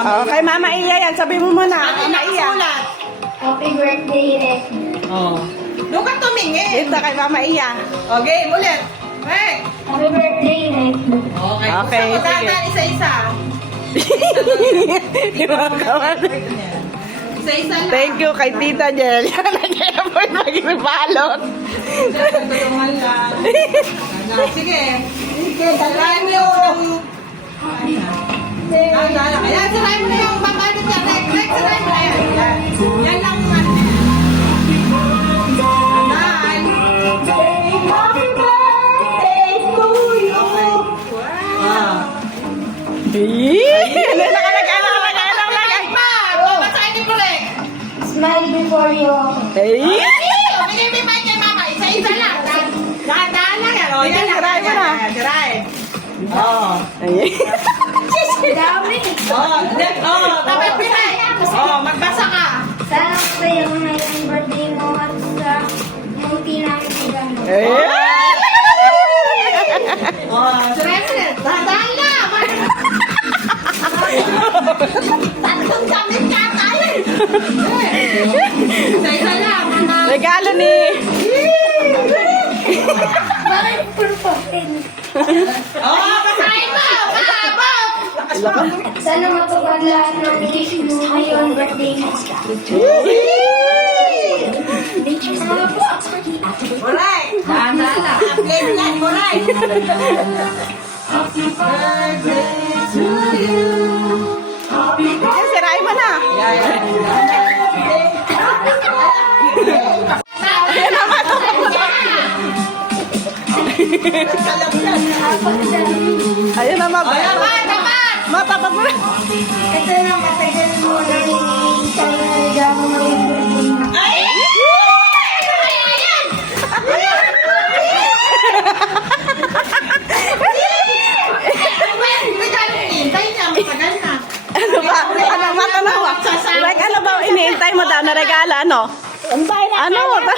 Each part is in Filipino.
Oh, kay Mama Iya yan. Sabi mo muna. Ano Mama Iya. nakasulat? Happy birthday, Rek. Oh. Doon ka tumingin. Dito kay Mama Iya. Okay, ulit. Hey. Happy birthday, Rek. Okay. Okay, Gusto ko sige. datan isa-isa. Yung mga kawan. Isa-isa lang. Thank you kay Tita Jel. Yan nag-effort mag-balot. Tulungan lang. Ano, Sige. Sige, dalayan mo yung... Ayan, ayan. Ayan, sarayin mo na yung babalit niya. Rex, sarayin mo na yan. Yan. Yan lang ang ano. Ayan. Happy birthday to you. Ah. Yee! Ano na ka nag-ano ka nag-ano ka Rex pa! Babasahin ni Pulek. Smile before you. Hey! Bigay mo mic kay mama. Isa-isa lang. Dahan-dahan lang yan. Sirahin mo na. Sirahin. Oo. Ay. Dami. Oh, then, oh, tapos pinay. Oh, magbasa ka. Sana sa'yo na yung birthday mo at sa munti namin sigano. Ay. Oh, sirahin mo na. Tatlong damit ka tayo. Isa-isa lang. mga- Regalo ni... Bakit purpose? Oh, mo. Sana matupad lahat ng wish mo ngayon birthday mo. Alright. Dahan-dahan lang. Play mo yan. Alright. Happy birthday Ito na matagal mo na hinihintay na regalo mo. Ay! Ano ba? Ano, matanong mo. Like, ano ba iniintay mo daw na regalo? Ano? Ano ba?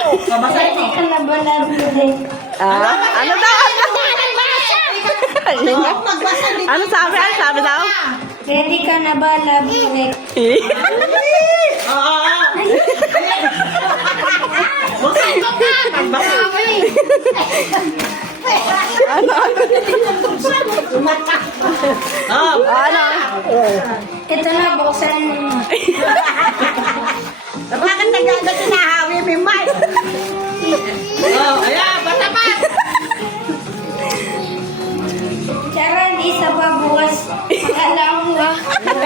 Pwede ka na ba nabili? Ah, ano daw? Ayun nga. Ano sabi? Ano sabi daw? Ready ka na ba nabili? Ano? Ano? Ito na, buksan mo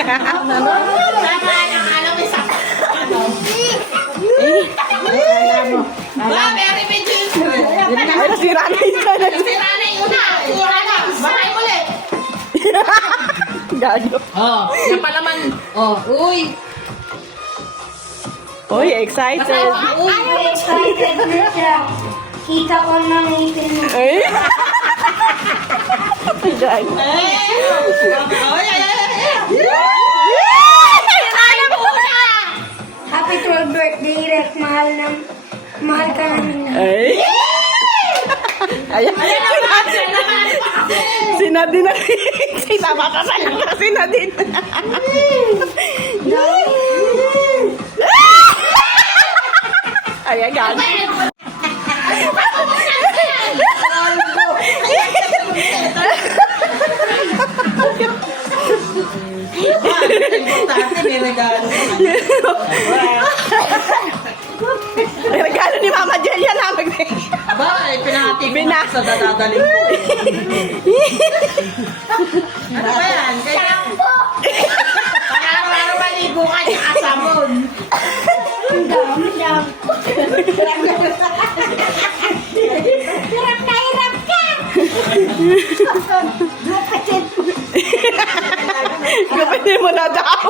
Tama ng alam mo sa Ba, very medyo Ay, nasira na yun. Sira na una. Sira na. Bakay ulit. Gago. Oh, yan pa naman. Oh, uy. Uy, excited. Ay, excited na siya. Kita ko na ngipin mo. Ay. Oh, ay, ay, ay. Happy 12th birthday, Rek. Mahal na, mahal ka namin na. Ay. Ayan. Si Nadine na. Sinama ka sa lang si Nadine. Ayan, gago. Importante, may regalo. May regalo ni Mama Jel yan ha. Aba, eh, pinahati ko Bina- sa dadadaling ko. eh. ano ba yan? Kaya, Pang-araw-araw maligo ka niya kasabon. Ang dami lang. Hirap na hirap ka! Kapatid mo na daw.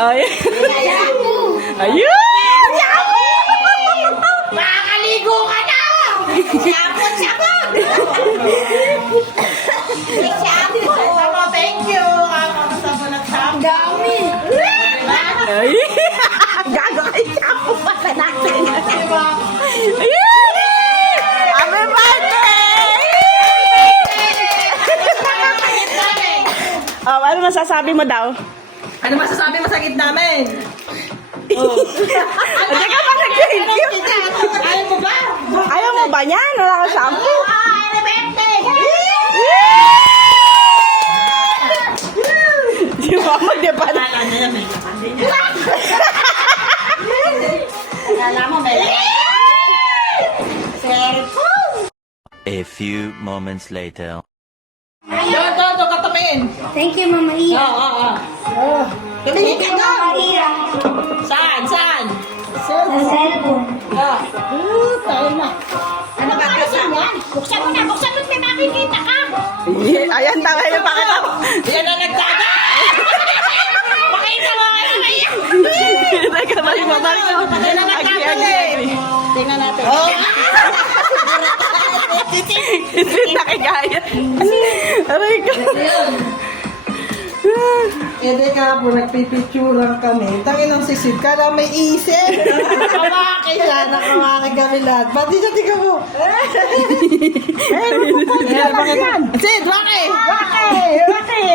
Ay. Ayun! Makakaligo ka na! Sabon, masasabi mo daw? Ano masasabi mo sa gitna namin? Oh. Hindi ka ba you? Ayaw mo ba? Ayaw mo ba niyan? Wala kang shampoo? Di ba magdepan? A few moments later. Doon, doon, doon katapin. Thank you, Mama Ira. Oo, oo, oo. Tumingin ka doon. Mama Ira. Saan, saan? Sa cellphone. Ah. Ano ba ka sa? Buksan mo na, buksan mo, may makikita ka. Ayan, tanga yung pakita mo. Yan na nagtaga. Pakita mo kayo ngayon. Teka, balik mo, balik mo. Yan na eh. agree. Tingnan natin. Oh. Hindi nakigaya. Aray ka. Ede ka po, nagpipicturan kami. Tangin ng sisid ka na may isip. Nakawaki siya, nakawaki kami lahat. Pati siya, tingnan mo. Yan, bakit? Sid, Waki! Waki! Waki!